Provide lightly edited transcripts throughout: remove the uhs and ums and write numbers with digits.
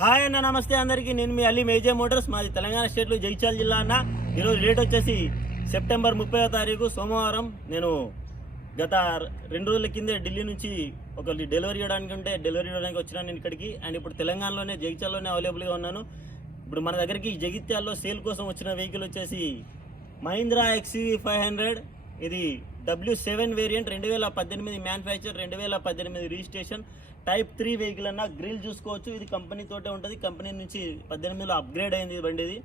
Hi అన్న, నమస్తే అందరికీ. నేను మీ అలీ మేజర్ మోటార్స్, మాది తెలంగాణ స్టేట్లో జగిత్యాల జిల్లా అన్న. ఈరోజు డేట్ వచ్చేసి సెప్టెంబర్ 30వ తారీఖు సోమవారం. నేను గత 2 రోజుల కిందే ఢిల్లీ నుంచి ఒక డెలివరీ ఇవ్వడానికి వచ్చినాను నేను ఇక్కడికి. అండ్ ఇప్పుడు తెలంగాణలోనే జగిత్యాలలోనే అవైలబుల్గా ఉన్నాను. ఇప్పుడు మన దగ్గరికి జగిత్యాల్లో సేల్ కోసం వచ్చిన వెహికల్ వచ్చేసి మహీంద్రా XUV 500. ఇది W7 variant, 2018 manufacture, 2018 registration, type 3 vehicle అన్న. గ్రిల్ చూసుకోవచ్చు, ఇది కంపెనీ తోటే ఉంటుంది. కంపెనీ నుంచి 18లో అప్గ్రేడ్ అయింది ఈ బండి.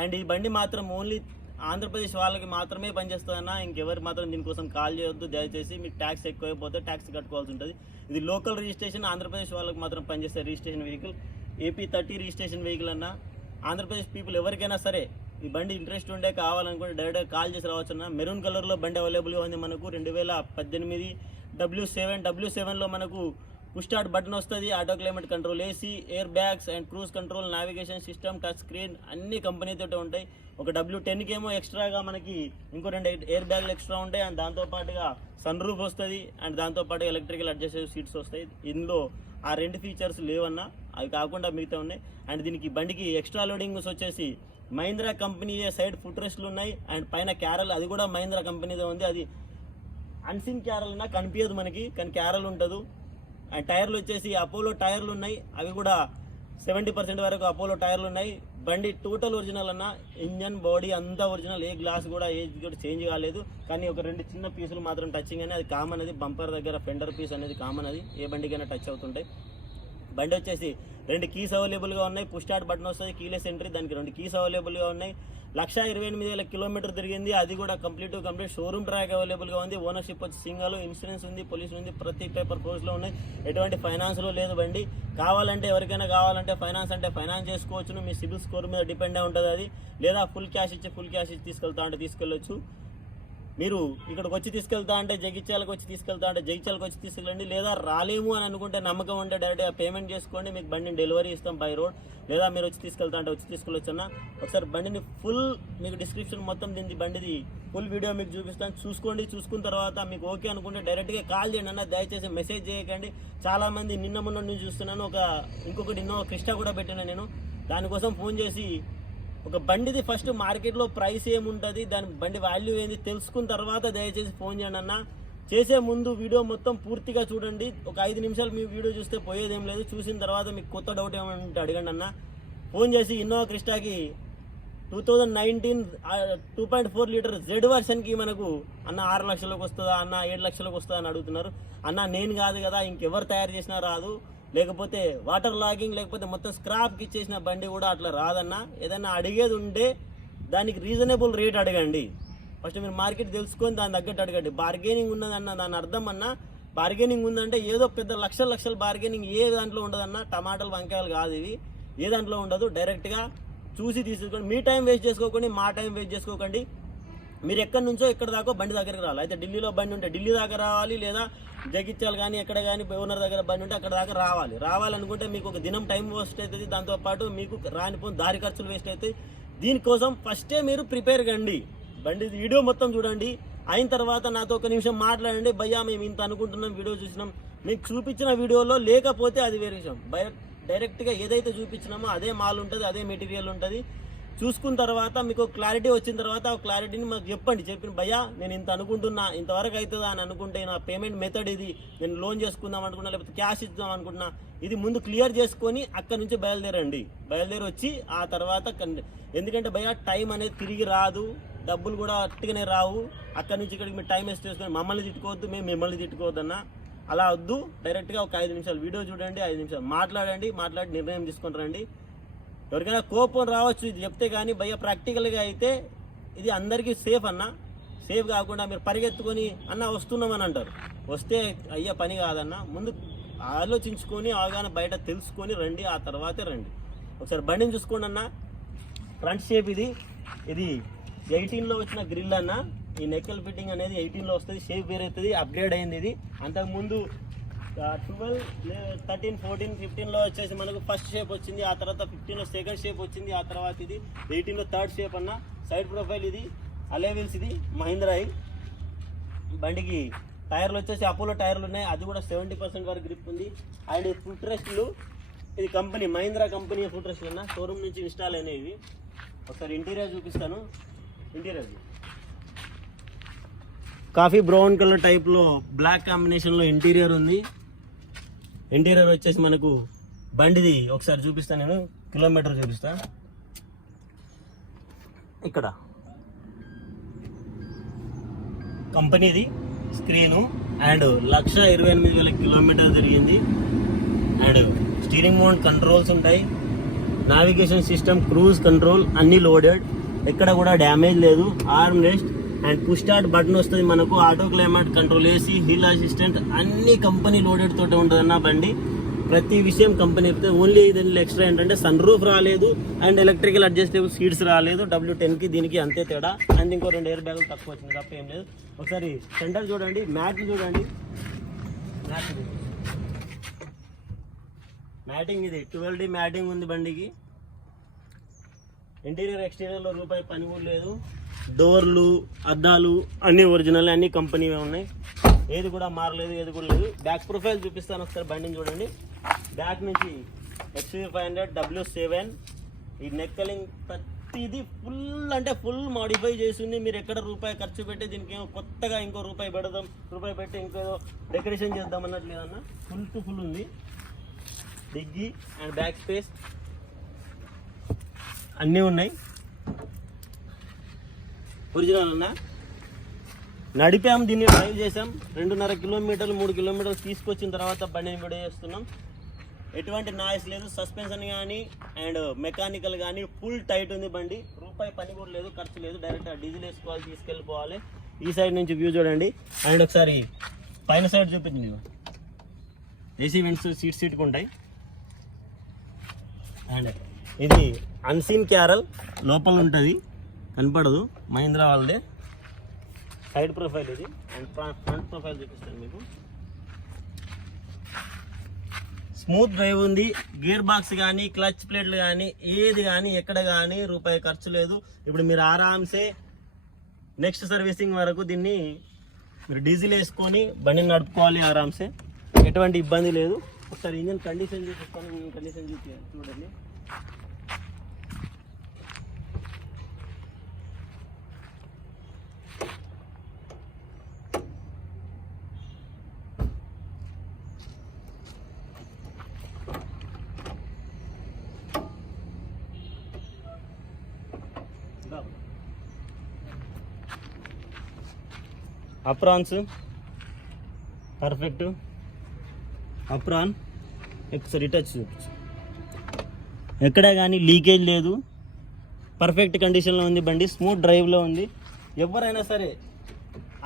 అండ్ ఈ బండి మాత్రం ఓన్లీ ఆంధ్రప్రదేశ్ వాళ్ళకి మాత్రమే పనిచేస్తుందన్న. ఇంకెవరు మాత్రం దీనికోసం కాల్ చేయొద్దు దయచేసి. మీకు ట్యాక్స్ ఎక్కువైపోతే ట్యాక్స్ కట్టుకోవాల్సి ఉంటుంది. ఇది లోకల్ రిజిస్ట్రేషన్, ఆంధ్రప్రదేశ్ వాళ్ళకి మాత్రం పనిచేస్తే registration vehicle. AP 30 registration vehicle అన్న. ఆంధ్రప్రదేశ్ పీపుల్ ఎవరికైనా సరే ఈ బండి ఇంట్రెస్ట్ ఉండే కావాలనుకుంటే డైరెక్ట్గా కాల్ చేసి రావచ్చు అన్న. మెరూన్ కలర్లో బండి అవైలబుల్గా ఉంది మనకు. 2018 W7లో మనకు పుష్ స్టార్ట్ బటన్ వస్తుంది, auto climate control, AC, air bags and cruise control, navigation system, touch screen అన్ని కంపెనీతో ఉంటాయి. ఒక W10కి ఏమో ఎక్స్ట్రాగా మనకి ఇంకో 2 ఎయిర్ బ్యాగ్లు ఎక్స్ట్రా ఉంటాయి. అండ్ దాంతోపాటుగా సన్ రూఫ్ వస్తుంది. అండ్ దాంతోపాటు ఎలక్ట్రికల్ అడ్జస్టబుల్ సీట్స్ వస్తాయి. ఇందులో ఆ 2 ఫీచర్స్ లేవన్నా, అవి కాకుండా మిగతా ఉన్నాయి. అండ్ దీనికి బండికి ఎక్స్ట్రా లోడింగ్స్ వచ్చేసి మహీంద్రా కంపెనీ సైడ్ ఫుట్ రెస్ట్లు ఉన్నాయి. అండ్ పైన క్యారల్, అది కూడా మహీంద్రా కంపెనీదే ఉంది. అది అన్సిన్ క్యారల్ అన్నా, కనిపించదు మనకి, కానీ క్యారల్ ఉంటుంది. అండ్ టైర్లు వచ్చేసి అపోలో టైర్లు ఉన్నాయి, అవి కూడా 70% వరకు అపోలో టైర్లు ఉన్నాయి. బండి టోటల్ ఒరిజినల్ అన్న. ఇంజన్, బాడీ అంతా ఒరిజినల్, ఏ గ్లాస్ కూడా చేంజ్ కాలేదు. కానీ ఒక 2 చిన్న పీసులు మాత్రం టచింగ్ అని, అది కామన్. అది బంపర్ దగ్గర ఫెండర్ పీస్ అనేది కామన్, అది ఏ బండికైనా టచ్ అవుతుంటాయి. బండి వచ్చేసి 2 కీస్ అవైలబుల్గా ఉన్నాయి. పుష్ స్టార్ట్ బటన్ వస్తుంది, కీలెస్ ఎంట్రీ, దానికి 2 కీస్ అవైలబుల్గా ఉన్నాయి. 1,28,000 కిలోమీటర్ తిరిగింది. అది కూడా కంప్లీట్ షోరూమ్ ట్రాక్ అవైలబుల్గా ఉంది. ఓనర్షిప్ వచ్చి సింగల్, ఇన్సూరెన్స్ ఉంది, పొల్యూషన్ ఉంది, ప్రతి పేపర్ కోర్స్లో ఉన్నాయి. ఎటువంటి ఫైనాన్స్లో లేదు బండి. కావాలంటే ఎవరికైనా కావాలంటే ఫైనాన్స్ అంటే ఫైనాన్స్ చేసుకోవచ్చును. మీ సిబిల్ స్కోర్ మీద డిపెండ్ అయి ఉంటుంది అది. లేదా ఫుల్ క్యాష్ ఇచ్చి తీసుకెళ్తా అంటే తీసుకెళ్ళొచ్చు. మీరు ఇక్కడికి వచ్చి తీసుకెళ్తా అంటే జగిత్యాలకు వచ్చి తీసుకెళ్ళండి. లేదా రాలేము అని అనుకుంటే, నమ్మకం ఉంటే డైరెక్ట్గా పేమెంట్ చేసుకోండి, మీకు బండిని డెలివరీ ఇస్తాం బై రోడ్. లేదా మీరు వచ్చి తీసుకెళ్తా అంటే వచ్చి తీసుకెళ్ళొచ్చు అన్న. ఒకసారి బండిని ఫుల్ మీకు డిస్క్రిప్షన్ మొత్తం దీని బండిది ఫుల్ వీడియో మీకు చూపిస్తాను, చూసుకోండి. చూసుకున్న తర్వాత మీకు ఓకే అనుకుంటే డైరెక్ట్గా కాల్ చేయండి అన్న, దయచేసి మెసేజ్ చేయకండి. చాలామంది నిన్న మొన్న నుంచి చూస్తున్నాను, ఇంకొకటి ఇన్నోవా క్రిస్టా కూడా పెట్టినా నేను. దానికోసం ఫోన్ చేసి ఒక బండిది ఫస్ట్ మార్కెట్లో ప్రైస్ ఏముంటుంది, దాని బండి వాల్యూ ఏంది తెలుసుకున్న తర్వాత దయచేసి ఫోన్ చేయండి అన్న. చేసే ముందు వీడియో మొత్తం పూర్తిగా చూడండి. ఒక 5 నిమిషాలు మీ వీడియో చూస్తే పోయేదేం లేదు. చూసిన తర్వాత మీకు కొత్త డౌట్ ఏమంటే అడగండి అన్న. ఫోన్ చేసి ఇన్నోవా క్రిస్టాకి 2019 2.4 లీటర్ Z వర్షన్కి మనకు అన్న 6 లక్షలకు వస్తుందా అన్న, 7 లక్షలకు వస్తుందా అని అడుగుతున్నారు. అన్న నేను కాదు కదా, ఇంకెవరు తయారు చేసినా రాదు. లేకపోతే వాటర్ లాగింగ్, లేకపోతే మొత్తం స్క్రాప్కి ఇచ్చేసిన బండి కూడా అట్లా రాదన్న. ఏదైనా అడిగేది ఉంటే దానికి రీజనబుల్ రేట్ అడగండి. ఫస్ట్ మీరు మార్కెట్ తెలుసుకొని దాని తగ్గట్టు అడగండి. బార్గెనింగ్ ఉన్నదన్న, దాని అర్థం అన్న, బార్గెనింగ్ ఉందంటే ఏదో పెద్ద లక్షల బార్గెనింగ్ ఏ దాంట్లో ఉండదన్న. టమాటాలు, వంకాయలు కాదు ఇవి, ఏ దాంట్లో ఉండదు. డైరెక్ట్గా చూసి తీసుకోండి. మీ టైం వేస్ట్ చేసుకోకండి, మా టైం వేస్ట్ చేసుకోకండి. మీరు ఎక్కడి నుంచో ఎక్కడ దాకా బండి దగ్గరికి రావాలి. అయితే ఢిల్లీలో బండి ఉంటే ఢిల్లీ దాకా రావాలి, లేదా జగిత్యాలు కానీ ఎక్కడ కానీ ఓనర్ దగ్గర బండి ఉంటే అక్కడ దాకా రావాలనుకుంటే మీకు ఒక దినం టైం వేస్ట్ అవుతుంది. దాంతోపాటు మీకు రానిపోయిన దారి ఖర్చులు వేస్ట్ అవుతాయి. దీనికోసం ఫస్టే మీరు ప్రిపేర్ కండి. బండి వీడియో మొత్తం చూడండి. అయిన తర్వాత నాతో 1 నిమిషం మాట్లాడండి. భయ్యా మేము ఇంత అనుకుంటున్నాం, వీడియో చూసినాం, మీకు చూపించిన వీడియోలో లేకపోతే అది వేరే విషయం. డైరెక్ట్గా ఏదైతే చూపించినామో అదే మాల్ ఉంటుంది, అదే మెటీరియల్ ఉంటుంది. చూసుకున్న తర్వాత మీకు క్లారిటీ వచ్చిన తర్వాత ఆ క్లారిటీని మాకు చెప్పిన భయ్యా నేను ఇంత అనుకుంటున్నా, ఇంతవరకు అవుతుందా అని అనుకుంటే, నా పేమెంట్ మెథడ్ ఇది, నేను లోన్ చేసుకుందాం అనుకున్నా, లేకపోతే క్యాష్ ఇద్దాం అనుకుంటున్నా, ఇది ముందు క్లియర్ చేసుకొని అక్కడ నుంచి బయలుదేరి వచ్చి ఆ తర్వాత. ఎందుకంటే భయ్యా టైం అనేది తిరిగి రాదు, డబ్బులు కూడా అట్టుగానే రావు. అక్కడ నుంచి ఇక్కడికి మీరు టైం వేస్ట్ చేసుకొని మమ్మల్ని తిట్టుకోవద్దు, మేము మిమ్మల్ని తిట్టుకోవద్దన్నా. అలా వద్దు. డైరెక్ట్గా ఒక 5 నిమిషాలు వీడియో చూడండి, 5 నిమిషాలు మాట్లాడి నిర్ణయం తీసుకొని రండి. ఎవరికైనా కోపం రావచ్చు ఇది చెప్తే, కానీ భయ్య ప్రాక్టికల్గా అయితే ఇది అందరికీ సేఫ్ అన్న. సేఫ్ కాకుండా మీరు పరిగెత్తుకొని అన్న వస్తున్నామని అంటారు. వస్తే అయ్యే పని కాదన్న. ముందు ఆలోచించుకొని అవగాహన బయట తెలుసుకొని రండి, ఆ తర్వాతే రండి. ఒకసారి బండిని చూసుకోండి అన్న. ఫ్రంట్ షేప్ ఇది 18లో వచ్చిన గ్రిల్ అన్న. ఈ నెక్కల్ ఫిట్టింగ్ అనేది 18లో వస్తుంది. షేప్ వేరే అవుతుంది, అప్గ్రేడ్ అయింది ఇది. అంతకుముందు 12, 13, 14, 15లో వచ్చేసి మనకు ఫస్ట్ షేప్ వచ్చింది. ఆ తర్వాత 15లో సెకండ్ షేప్ వచ్చింది. ఆ తర్వాత ఇది 18లో థర్డ్ షేప్ అన్న. సైడ్ ప్రొఫైల్ ఇది అలెవెల్స్, ఇది మహీంద్రా. బండికి టైర్లు వచ్చేసి అపోలో టైర్లు ఉన్నాయి, అది కూడా 70% వరకు గ్రిప్ ఉంది. అండ్ ఫుట్ రెస్ట్లు ఇది కంపెనీ మహీంద్రా కంపెనీ ఫుట్రెస్ట్ అన్న, షోరూమ్ నుంచి ఇన్స్టాల్ అయినవి. ఒకసారి ఇంటీరియర్ చూపిస్తాను. ఇంటీరియర్ కాఫీ బ్రౌన్ కలర్ టైప్లో బ్లాక్ కాంబినేషన్లో ఇంటీరియర్ ఉంది. ఇంటీరియర్ వచ్చేసి మనకు బండిది ఒకసారి చూపిస్తాను, నేను కిలోమీటర్ చూపిస్తాను. ఇక్కడ కంపెనీది స్క్రీను అండ్ 1,28,000 కిలోమీటర్ తిరిగింది. అండ్ స్టీరింగ్ మౌంట్ కంట్రోల్స్ ఉంటాయి, నావిగేషన్ సిస్టమ్, క్రూజ్ కంట్రోల్ అన్నీ లోడెడ్, ఎక్కడ కూడా డ్యామేజ్ లేదు. Arm rest and push start button వస్తుంది మనకు. Auto climate control, AC, hill assistant అన్ని కంపెనీ లోడెడ్ తోటి ఉంటుంది అన్న బండి. ప్రతి విషయం కంపెనీ చెప్తే. ఓన్లీ దీనిలో ఎక్స్ట్రా ఏంటంటే సన్ రూఫ్ రాలేదు అండ్ ఎలక్ట్రికల్ అడ్జస్టబుల్ సీట్స్ రాలేదు. W10కి దీనికి అంతే తేడా. అండ్ ఇంకో 2 ఎయిర్ బ్యాగులు తక్కువ వచ్చింది తప్ప ఏం లేదు. ఒకసారి సెంటర్ చూడండి, మ్యాట్ చూడండి. మ్యాటింగ్ ఇది 12D మ్యాటింగ్ ఉంది బండికి. ఇంటీరియర్ ఎక్స్టీరియర్లో రూపాయి పని కూడా లేదు. డోర్లు, అద్దాలు అన్నీ ఒరిజినల్, అన్ని కంపెనీ ఉన్నాయి. ఏది కూడా మారలేదు, ఏది కూడా లేదు. బ్యాక్ ప్రొఫైల్ చూపిస్తాను ఒకసారి, బండిని చూడండి. బ్యాక్ నుంచి XV500 W7 ఈ నెక్కలింగ్ ప్రతిది ఫుల్ అంటే ఫుల్ మాడిఫై చేసింది. మీరు ఎక్కడ రూపాయి ఖర్చు పెట్టి దీనికి కొత్తగా ఇంకో రూపాయి పెడదాం, రూపాయి పెట్టి ఇంకో డెకరేషన్ చేద్దాం అన్నట్లు లేదన్న. ఫుల్ టు ఫుల్ ఉంది. డిగ్గీ అండ్ బ్యాక్ స్పేస్ అన్నీ ఉన్నాయి, ఒరిజినల్ అన్న. నడిపాం, దీన్ని డ్రైవ్ చేసాం. 2.5 కిలోమీటర్లు 3 కిలోమీటర్లు తీసుకొచ్చిన తర్వాత బండిని విడ చేస్తున్నాం. ఎటువంటి నాయిస్ లేదు. సస్పెన్షన్ కానీ అండ్ మెకానికల్ కానీ ఫుల్ టైట్ ఉంది బండి. రూపాయి పని కూడా లేదు, ఖర్చు లేదు. డైరెక్ట్ డీజిల్ వేసుకోవాలి, తీసుకెళ్ళిపోవాలి. ఈ సైడ్ నుంచి వ్యూ చూడండి. అండ్ ఒకసారి పైన సైడ్ చూపించింది. ఏసీ వెంట్స్ సీట్కి ఉంటాయి. అండ్ ఇది అన్సీన్ క్యారల్ లోపల ఉంటుంది, కనపడదు. మహీంద్రా వాళ్ళదే. సైడ్ ప్రొఫైల్ ఇది. అండ్ ఫ్రంట్ ప్రొఫైల్ చూపిస్తాను మీకు. స్మూత్ డ్రైవ్ ఉంది. గేర్ బాక్స్ కానీ క్లచ్ ప్లేట్లు కానీ ఏది కానీ ఎక్కడ కానీ రూపాయి ఖర్చు లేదు. ఇప్పుడు మీరు ఆరామ్సే నెక్స్ట్ సర్వీసింగ్ వరకు దీన్ని మీరు డీజిల్ వేసుకొని బండిని నడుపుకోవాలి ఆరామ్సే, ఎటువంటి ఇబ్బంది లేదు. ఒకసారి ఇంజన్ కండిషన్ చూపిస్తాను. ఇంజన్ కండిషన్ చూడండి. Aprons perfect. అప్రాన్ ఒకసారి టచ్ చూపించు. ఎక్కడ కానీ లీకేజ్ లేదు, పర్ఫెక్ట్ కండిషన్లో ఉంది బండి. స్మూత్ డ్రైవ్లో ఉంది. ఎవరైనా సరే,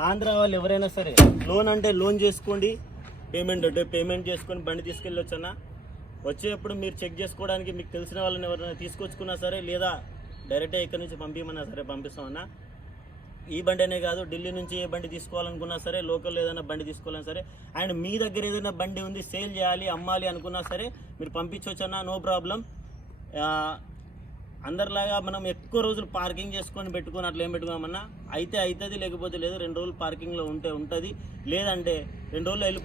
ఆంధ్ర వాళ్ళు ఎవరైనా సరే, లోన్ అంటే లోన్ చేసుకోండి, పేమెంట్ అంటే పేమెంట్ చేసుకొని బండి తీసుకెళ్ళొచ్చు అన్న. వచ్చేటప్పుడు మీరు చెక్ చేసుకోవడానికి మీకు తెలిసిన వాళ్ళని ఎవరైనా తీసుకొచ్చుకున్నా సరే, లేదా డైరెక్ట్గా ఇక్కడ నుంచి పంపించమన్నా సరే పంపిస్తామన్నా. ఈ బండి అనే కాదు, ఢిల్లీ నుంచి ఏ బండి తీసుకోవాలనుకున్నా సరే, లోకల్ ఏదైనా బండి తీసుకోవాలన్నా సరే, అండ్ మీ దగ్గర ఏదైనా బండి ఉంది సేల్ చేయాలి, అమ్మాలి అనుకున్నా సరే మీరు పంపించవచ్చు అన్న, నో ప్రాబ్లం. అందరిలాగా మనం ఎక్కువ రోజులు పార్కింగ్ చేసుకొని పెట్టుకొని అట్లా ఏం పెట్టుకున్నామన్నా, అయితే అవుతుంది, లేకపోతే లేదు. 2 రోజులు పార్కింగ్లో ఉంటుంది. లేదంటే 2 రోజులు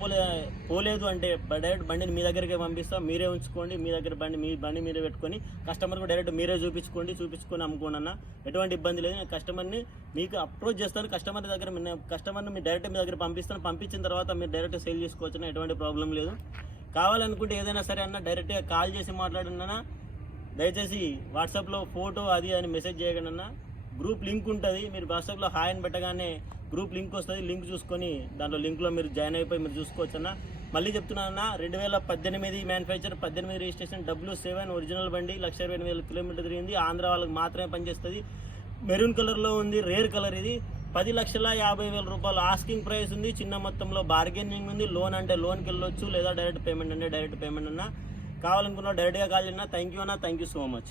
పోలేదు అంటే డైరెక్ట్ బండిని మీ దగ్గరికి పంపిస్తాం, మీరే ఉంచుకోండి. మీ దగ్గర మీ బండి మీరే పెట్టుకొని కస్టమర్కు డైరెక్ట్ మీరే చూపించుకొని అమ్ముకోండి అన్న. ఎటువంటి ఇబ్బంది లేదు. నేను కస్టమర్ని మీకు అప్రోచ్ చేస్తాను. కస్టమర్ని మీరు డైరెక్ట్ మీ దగ్గర పంపిస్తాను. పంపించిన తర్వాత మీరు డైరెక్ట్ సేల్ చేసుకోవచ్చు, ఎటువంటి ప్రాబ్లం లేదు. కావాలనుకుంటే ఏదైనా సరే అన్న డైరెక్ట్గా కాల్ చేసి మాట్లాడినా. దయచేసి వాట్సాప్లో ఫోటో అది అని మెసేజ్ చేయకండి అన్న. గ్రూప్ లింక్ ఉంటుంది, మీరు వాట్సాప్లో హాయ్ అని పెట్టగానే గ్రూప్ లింక్ వస్తుంది. లింక్ చూసుకొని దాంట్లో లింక్లో మీరు జాయిన్ అయిపోయి మీరు చూసుకోవచ్చు అన్న. మళ్ళీ చెప్తున్నానన్న, 2018 మ్యానుఫ్యాక్చర్, 18 రిజిస్ట్రేషన్, W7 ఒరిజినల్ బండి, 1,28,000 కిలోమీటర్ తిరిగింది. ఆంధ్ర వాళ్ళకి మాత్రమే పనిచేస్తుంది. మెరూన్ కలర్లో ఉంది, రేర్ కలర్ ఇది. 10,50,000 రూపాయలు ఆస్కింగ్ ప్రైస్ ఉంది. చిన్న మొత్తంలో బార్గెనింగ్ ఉంది. లోన్ అంటే లోన్కి వెళ్ళొచ్చు, లేదా డైరెక్ట్ పేమెంట్ అంటే డైరెక్ట్ పేమెంట్ అన్న. కావాలనుకున్నా డైరెక్ట్గా కాల్ చేయండి. థ్యాంక్ యూ అన్న, థ్యాంక్ యూ సో మచ్.